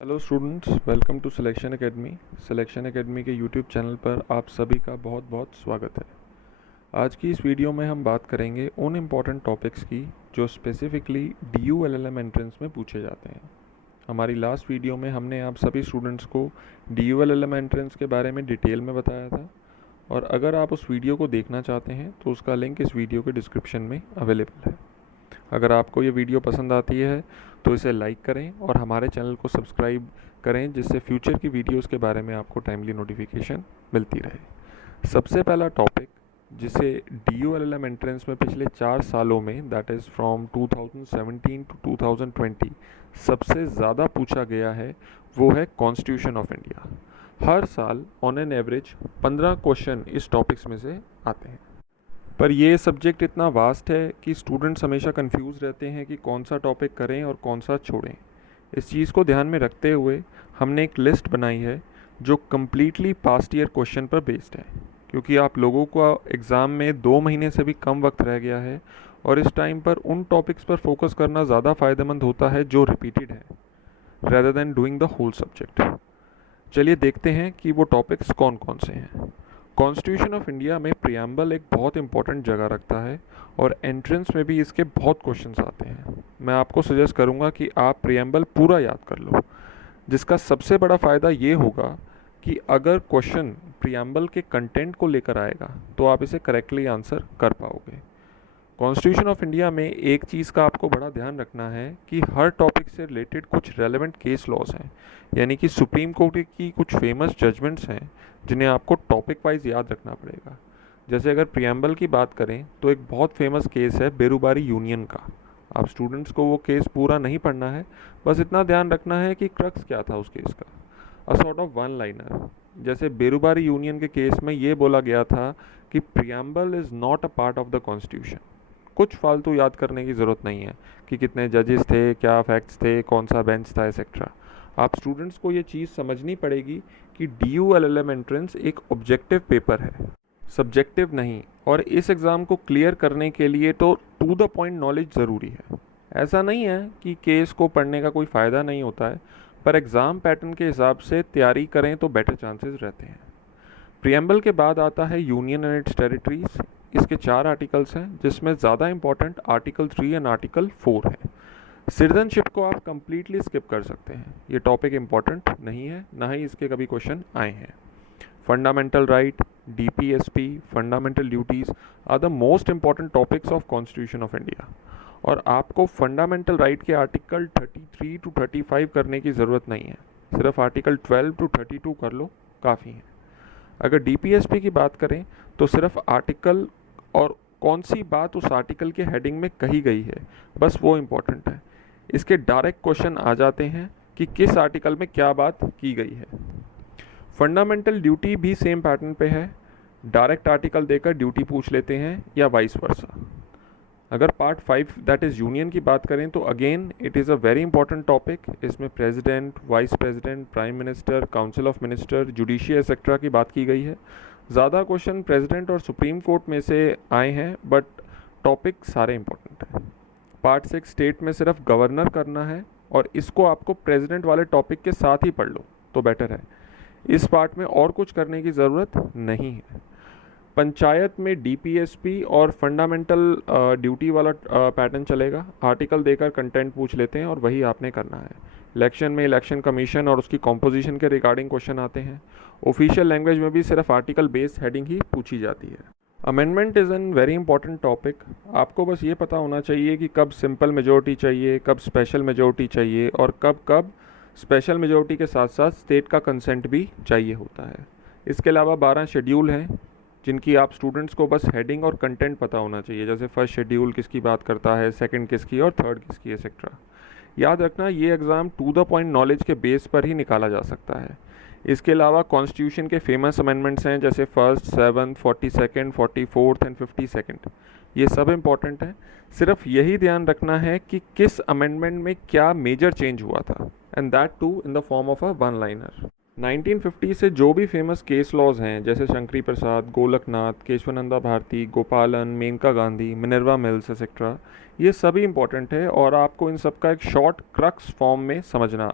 Hello students, welcome to selection academy. Selection academy के YouTube channel पर आप सभी का बहुत बहुत स्वागत है। आज की इस वीडियो में हम बात करेंगे उन इम्पॉर्टेंट टॉपिक्स की जो स्पेसिफिकली DU LLM एंट्रेंस में पूछे जाते हैं। हमारी लास्ट वीडियो में हमने आप सभी स्टूडेंट्स को DU LLM एंट्रेंस के बारे में डिटेल में बताया था, और अगर आप उस वीडियो को देखना चाहते हैं तो उसका लिंक इस वीडियो के डिस्क्रिप्शन में अवेलेबल है। अगर आपको ये वीडियो पसंद आती है तो इसे लाइक करें और हमारे चैनल को सब्सक्राइब करें, जिससे फ्यूचर की वीडियोस के बारे में आपको टाइमली नोटिफिकेशन मिलती रहे। सबसे पहला टॉपिक जिसे DU LLM एंट्रेंस में पिछले 4 सालों में, दैट इज़ फ्रॉम 2017 टू 2020, सबसे ज़्यादा पूछा गया है वो है कॉन्स्टिट्यूशन ऑफ इंडिया। हर साल ऑन एन एवरेज 15 क्वेश्चन इस टॉपिक्स में से आते हैं, पर ये सब्जेक्ट इतना वास्ट है कि स्टूडेंट्स हमेशा कंफ्यूज रहते हैं कि कौन सा टॉपिक करें और कौन सा छोड़ें। इस चीज़ को ध्यान में रखते हुए हमने एक लिस्ट बनाई है जो कम्प्लीटली पास्ट ईयर क्वेश्चन पर बेस्ड है, क्योंकि आप लोगों को एग्ज़ाम में 2 महीने से भी कम वक्त रह गया है और इस टाइम पर उन टॉपिक्स पर फोकस करना ज़्यादा फ़ायदेमंद होता है जो रिपीटेड है, rather than doing the whole subject. चलिए देखते हैं कि वो टॉपिक्स कौन कौन से हैं। कॉन्स्टिट्यूशन ऑफ इंडिया में प्रियम्बल एक बहुत इंपॉर्टेंट जगह रखता है और एंट्रेंस में भी इसके बहुत क्वेश्चंस आते हैं। मैं आपको सजेस्ट करूंगा कि आप प्रियम्बल पूरा याद कर लो, जिसका सबसे बड़ा फ़ायदा ये होगा कि अगर क्वेश्चन प्रियम्बल के कंटेंट को लेकर आएगा तो आप इसे करेक्टली आंसर कर पाओगे। कॉन्स्टिट्यूशन ऑफ इंडिया में एक चीज़ का आपको बड़ा ध्यान रखना है कि हर टॉपिक से रिलेटेड कुछ रेलेवेंट केस लॉज हैं, यानी कि सुप्रीम कोर्ट की कुछ फेमस जजमेंट्स हैं जिन्हें आपको टॉपिक वाइज याद रखना पड़ेगा। जैसे अगर प्रियम्बल की बात करें तो एक बहुत फेमस केस है बेरुबारी यूनियन का। आप स्टूडेंट्स को वो केस पूरा नहीं पढ़ना है, बस इतना ध्यान रखना है कि क्रक्स क्या था उस केस का, a sort of one liner. जैसे बेरुबारी यूनियन के केस में ये बोला गया था कि preamble is not a part of the constitution. कुछ फालतू याद करने की ज़रूरत नहीं है कि कितने जजेस थे, क्या फैक्ट्स थे, कौन सा बेंच था, एक्सेट्रा। आप स्टूडेंट्स को ये चीज़ समझनी पड़ेगी कि DU LLM एंट्रेंस एक ऑब्जेक्टिव पेपर है, सब्जेक्टिव नहीं। और इस एग्ज़ाम को क्लियर करने के लिए तो टू द पॉइंट नॉलेज ज़रूरी है। ऐसा नहीं है कि केस को पढ़ने का कोई फ़ायदा नहीं होता है, पर एग्ज़ाम पैटर्न के हिसाब से तैयारी करें तो बेटर चांसेस रहते हैं। प्रियम्बल के बाद आता है यूनियन एंड इट्स टेरिटरीज। इसके 4 आर्टिकल्स हैं, जिसमें ज़्यादा इंपॉर्टेंट आर्टिकल 3 एंड आर्टिकल 4 है। सिटीजनशिप को आप कंप्लीटली स्किप कर सकते हैं, ये टॉपिक इंपॉर्टेंट नहीं है, ना ही इसके कभी क्वेश्चन आए हैं। Fundamental right, DPSP, fundamental duties are the most important topics of constitution of India, और आपको फंडामेंटल राइट के आर्टिकल 33 टू 35 करने की ज़रूरत नहीं है, सिर्फ आर्टिकल 12 टू 32 कर लो, काफ़ी है। अगर DPSP की बात करें तो सिर्फ आर्टिकल और कौन सी बात उस आर्टिकल के हेडिंग में कही गई है, बस वो इम्पोर्टेंट है। इसके डायरेक्ट क्वेश्चन आ जाते हैं कि किस आर्टिकल में क्या बात की गई है। फंडामेंटल ड्यूटी भी सेम पैटर्न पे है, डायरेक्ट आर्टिकल देकर ड्यूटी पूछ लेते हैं या वाइस वर्सा। अगर पार्ट 5 दैट इज़ यूनियन की बात करें तो again it is a very important topic. इसमें president, vice president, prime minister, council of minister, judicial etcetera की बात की गई है। ज़्यादा क्वेश्चन प्रेसिडेंट और सुप्रीम कोर्ट में से आए हैं, बट टॉपिक सारे इंपॉर्टेंट हैं। पार्ट 6 स्टेट में सिर्फ गवर्नर करना है, और इसको आपको प्रेसिडेंट वाले टॉपिक के साथ ही पढ़ लो तो बेटर है। इस पार्ट में और कुछ करने की ज़रूरत नहीं है। पंचायत में DPSP और फंडामेंटल ड्यूटी वाला पैटर्न चलेगा, आर्टिकल देकर कंटेंट पूछ लेते हैं और वही आपने करना है। इलेक्शन में इलेक्शन कमीशन और उसकी कॉम्पोजिशन के रिगार्डिंग क्वेश्चन आते हैं। ऑफिशियल लैंग्वेज में भी सिर्फ आर्टिकल बेस्ड हेडिंग ही पूछी जाती है। Amendment is an very important topic. आपको बस ये पता होना चाहिए कि कब सिंपल मेजोरिटी चाहिए, कब स्पेशल मेजोरिटी चाहिए, और कब कब स्पेशल मेजोरिटी के साथ साथ स्टेट का कंसेंट भी चाहिए होता है। इसके अलावा 12 शेड्यूल हैं जिनकी आप स्टूडेंट्स को बस हेडिंग और कंटेंट पता होना चाहिए, जैसे फर्स्ट शेड्यूल किसकी बात करता है, सेकंड किसकी और थर्ड किसकी, एक्सेट्रा। याद रखना ये exam to the point knowledge के बेस पर ही निकाला जा सकता है। इसके अलावा कॉन्स्टिट्यूशन के फेमस अमेंडमेंट्स हैं, जैसे first, 7th, 42nd, 44th and 52nd। ये सब इम्पॉर्टेंट हैं। सिर्फ यही ध्यान रखना है कि किस अमेंडमेंट में क्या मेजर चेंज हुआ था, and that too in the form of a one liner. 1950 से जो भी फेमस केस लॉज हैं, जैसे शंकरी प्रसाद, Golaknath, Kesavananda Bharati, Gopalan, Maneka Gandhi, Minerva Mills etcetera, ये सभी इंपॉर्टेंट है और आपको इन सब का एक शॉर्ट क्रक्स फॉर्म में समझना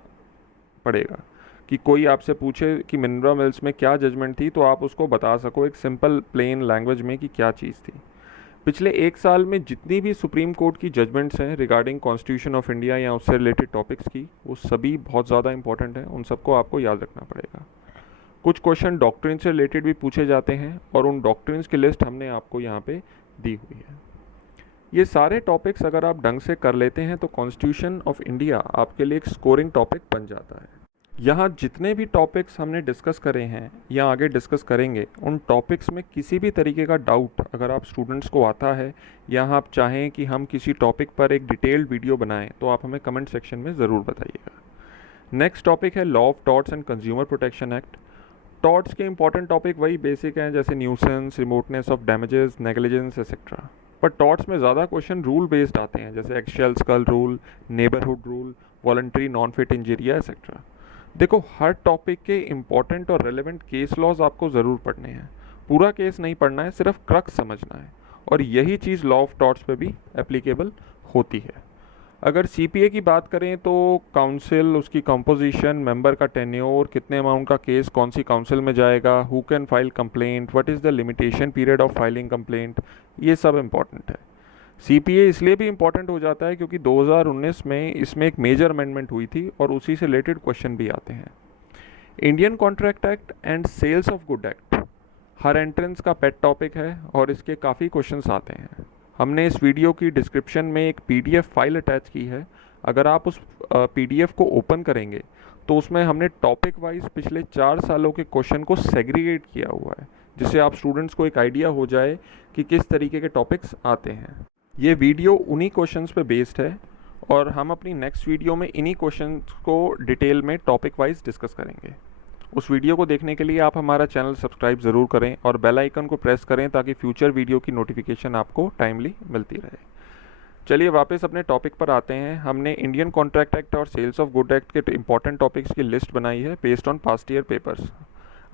पड़ेगा कि कोई आपसे पूछे कि मिनर्वा मिल्स में क्या जजमेंट थी तो आप उसको बता सको एक सिंपल प्लेन लैंग्वेज में कि क्या चीज़ थी। पिछले एक साल में जितनी भी सुप्रीम कोर्ट की जजमेंट्स हैं रिगार्डिंग कॉन्स्टिट्यूशन ऑफ इंडिया या उससे रिलेटेड टॉपिक्स की, वो सभी बहुत ज़्यादा इंपॉर्टेंट हैं, उन सबको आपको याद रखना पड़ेगा। कुछ क्वेश्चन डॉक्ट्रिन से रिलेटेड भी पूछे जाते हैं और उन डॉक्ट्रिन्स की लिस्ट हमने आपको यहाँ पे दी हुई है। ये सारे टॉपिक्स अगर आप ढंग से कर लेते हैं तो कॉन्स्टिट्यूशन ऑफ इंडिया आपके लिए एक स्कोरिंग टॉपिक बन जाता है। यहाँ जितने भी टॉपिक्स हमने डिस्कस करे हैं या आगे डिस्कस करेंगे, उन टॉपिक्स में किसी भी तरीके का डाउट अगर आप स्टूडेंट्स को आता है या आप चाहें कि हम किसी टॉपिक पर एक डिटेल्ड वीडियो बनाएं तो आप हमें कमेंट सेक्शन में ज़रूर बताइएगा। नेक्स्ट टॉपिक है law of torts and consumer protection act. Torts के इंपॉर्टेंट टॉपिक वही बेसिक हैं जैसे nuisance, remoteness of damages, negligence etcetera. पर टॉर्ट्स में ज़्यादा क्वेश्चन रूल बेस्ड आते हैं जैसे eggshell skull rule, neighbourhood rule, voluntary non fit injuria etcetera. देखो, हर टॉपिक के इंपॉर्टेंट और रेलेवेंट केस लॉज आपको ज़रूर पढ़ने हैं। पूरा केस नहीं पढ़ना है, सिर्फ क्रक्स समझना है, और यही चीज़ लॉ ऑफ टॉर्ट्स पे भी एप्लीकेबल होती है। अगर सीपीए की बात करें तो काउंसिल, उसकी कंपोजिशन, मेंबर का टेन्योर, कितने अमाउंट का केस कौन सी काउंसिल में जाएगा, who can file complaint, what is the limitation period of filing complaint, ये सब इम्पॉर्टेंट है। सीपीए इसलिए भी इम्पॉर्टेंट हो जाता है क्योंकि 2019 में इसमें एक मेजर अमेंडमेंट हुई थी और उसी से रिलेटेड क्वेश्चन भी आते हैं। Indian contract act and sales of good act हर एंट्रेंस का पेट टॉपिक है और इसके काफ़ी क्वेश्चंस आते हैं। हमने इस वीडियो की डिस्क्रिप्शन में एक पीडीएफ फाइल अटैच की है। अगर आप उस पीडीएफ को ओपन करेंगे तो उसमें हमने टॉपिक वाइज पिछले 4 सालों के क्वेश्चन को सेग्रीगेट किया हुआ है, जिससे आप स्टूडेंट्स को एक आइडिया हो जाए कि किस तरीके के टॉपिक्स आते हैं। ये वीडियो उन्हीं क्वेश्चंस पे बेस्ड है और हम अपनी नेक्स्ट वीडियो में इन्हीं क्वेश्चंस को डिटेल में टॉपिक वाइज डिस्कस करेंगे। उस वीडियो को देखने के लिए आप हमारा चैनल सब्सक्राइब ज़रूर करें और बेल आइकन को प्रेस करें ताकि फ्यूचर वीडियो की नोटिफिकेशन आपको टाइमली मिलती रहे। चलिए वापस अपने टॉपिक पर आते हैं। हमने इंडियन कॉन्ट्रैक्ट एक्ट और सेल्स ऑफ गुड एक्ट के इंपॉर्टेंट टॉपिक्स की लिस्ट बनाई है based on past year papers.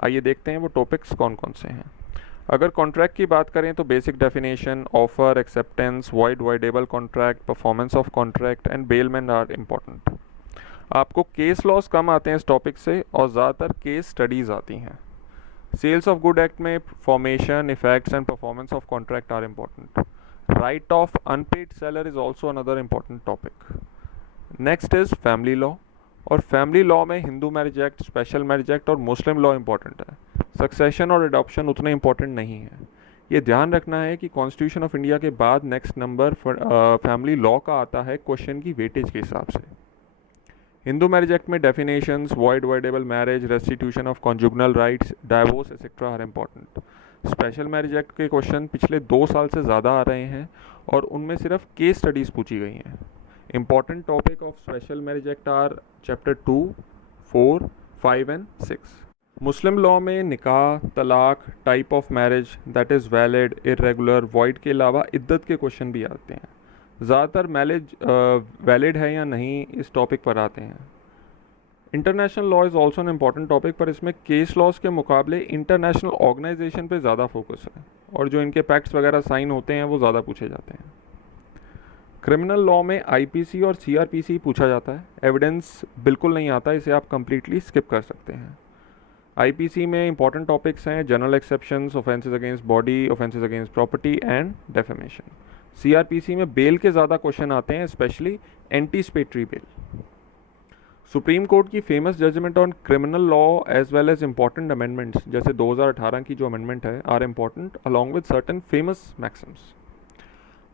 आइए देखते हैं वो टॉपिक्स कौन कौन से हैं। अगर कॉन्ट्रैक्ट की बात करें तो basic definition, offer, acceptance, voidable contract, performance of contract and bailment are important. आपको केस लॉज कम आते हैं इस टॉपिक से और ज़्यादातर केस स्टडीज़ आती हैं। सेल्स ऑफ गुड एक्ट में formation, effects and performance of contract are important. Right of unpaid seller is also another important topic. Next is family law, और फैमिली लॉ में Hindu marriage act, special marriage act और Muslim law important है। Succession और adoption उतने important नहीं है। ये ध्यान रखना है कि कॉन्स्टिट्यूशन ऑफ इंडिया के बाद नेक्स्ट नंबर फैमिली लॉ का आता है क्वेश्चन की वेटेज के हिसाब से। हिंदू मैरिज एक्ट में definitions, voidable marriage, restitution of conjugal rights, divorce etcetera are important. Special marriage act के क्वेश्चन पिछले 2 साल से ज़्यादा आ रहे हैं और उनमें सिर्फ केस स्टडीज़ पूछी गई हैं। Important topic of special marriage act our chapter 2, 4, 5 and 6। Muslim law में निकाह, तलाक, type of marriage that is valid, irregular, void के अलावा इद्दत के क्वेश्चन भी आते हैं। ज़्यादातर मैरिज वैलिड है या नहीं इस टॉपिक पर आते हैं। International law is also an important topic, पर इसमें केस लॉज के मुकाबले इंटरनेशनल ऑर्गेनाइजेशन पे ज़्यादा फोकस है और जो इनके पैक्ट्स वगैरह साइन होते हैं वो ज़्यादा पूछे जाते हैं। क्रिमिनल लॉ में आईपीसी और सीआरपीसी पूछा जाता है। एविडेंस बिल्कुल नहीं आता, इसे आप कम्प्लीटली स्किप कर सकते हैं। आईपीसी में इंपॉर्टेंट टॉपिक्स हैं general exceptions, offences against body, offences against property and defamation. CrPC में बेल के ज़्यादा क्वेश्चन आते हैं, specially anticipatory bail. Supreme court की famous judgement on criminal law as well as important amendments जैसे 2018 की जो अमेंडमेंट है are important along with certain famous maxims.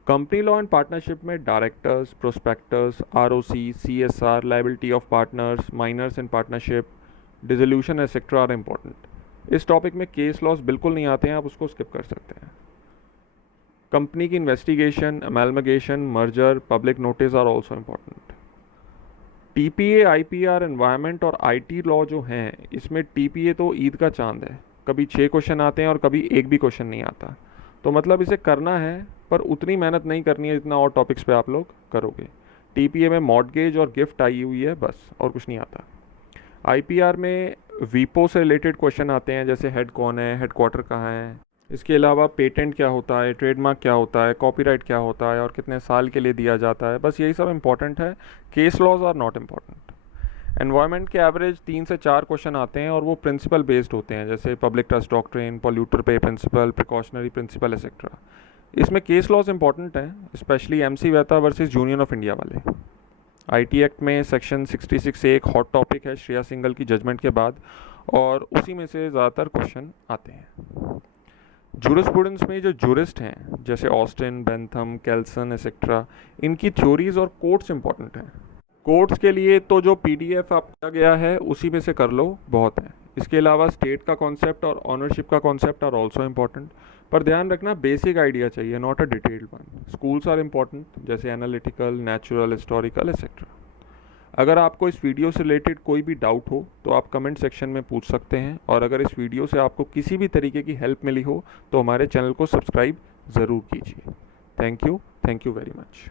Company law and partnership में directors, prospectors, ROC, CSR, liability of partners, minors in partnership, dissolution etcetera are important. इस topic में case laws बिल्कुल नहीं आते हैं, आप उसको स्किप कर सकते हैं। कंपनी की investigation, amalgamation, merger, public notice are also important. TPA, IPR, environment और आईटी लॉ जो हैं, इसमें टीपीए तो ईद का चांद है, कभी 6 क्वेश्चन आते हैं और कभी एक भी क्वेश्चन नहीं आता। तो मतलब इसे करना है पर उतनी मेहनत नहीं करनी है जितना और टॉपिक्स पे आप लोग करोगे। टीपीए में मॉर्टगेज और गिफ्ट आई हुई है बस, और कुछ नहीं आता। आईपीआर में वीपो से रिलेटेड क्वेश्चन आते हैं जैसे हेड कौन है, हेडक्वार्टर कहाँ है, इसके अलावा पेटेंट क्या होता है, ट्रेडमार्क क्या होता है, कॉपीराइट क्या होता है और कितने साल के लिए दिया जाता है। बस यही सब इंपॉर्टेंट है। Case laws are not important. Environment के एवरेज 3 से 4 क्वेश्चन आते हैं और वो प्रिंसिपल बेस्ड होते हैं, जैसे पब्लिक ट्रस्ट डॉक्ट्रिन, पॉल्यूटर पे प्रिंसिपल, प्रिकॉशनरी प्रिंसिपल एक्सेट्रा। इसमें केस लॉज इंपॉर्टेंट हैं, specially MC Mehta versus union of India वाले। आईटी एक्ट में सेक्शन 66 से एक हॉट टॉपिक है श्रेया सिंघल की जजमेंट के बाद, और उसी में से ज़्यादातर क्वेश्चन आते हैं। जूरिस्प्रूडेंस में जो जूरिस्ट हैं जैसे ऑस्टिन, बेंथम, कैल्सन एक्सेट्रा, इनकी थ्योरीज और कोट्स इंपॉर्टेंट हैं। कोट्स के लिए तो जो पीडीएफ आपका गया है उसी में से कर लो, बहुत है। इसके अलावा स्टेट का कॉन्सेप्ट और ऑनरशिप का कॉन्सेप्ट आर ऑल्सो इम्पॉर्टेंट, पर ध्यान रखना बेसिक आइडिया चाहिए, not a detailed one. Schools are important जैसे एनालिटिकल, नेचुरल, हिस्टोरिकल एक्सेट्रा। अगर आपको इस वीडियो से रिलेटेड कोई भी डाउट हो तो आप कमेंट सेक्शन में पूछ सकते हैं, और अगर इस वीडियो से आपको किसी भी तरीके की हेल्प मिली हो तो हमारे चैनल को सब्सक्राइब ज़रूर कीजिए। Thank you very much.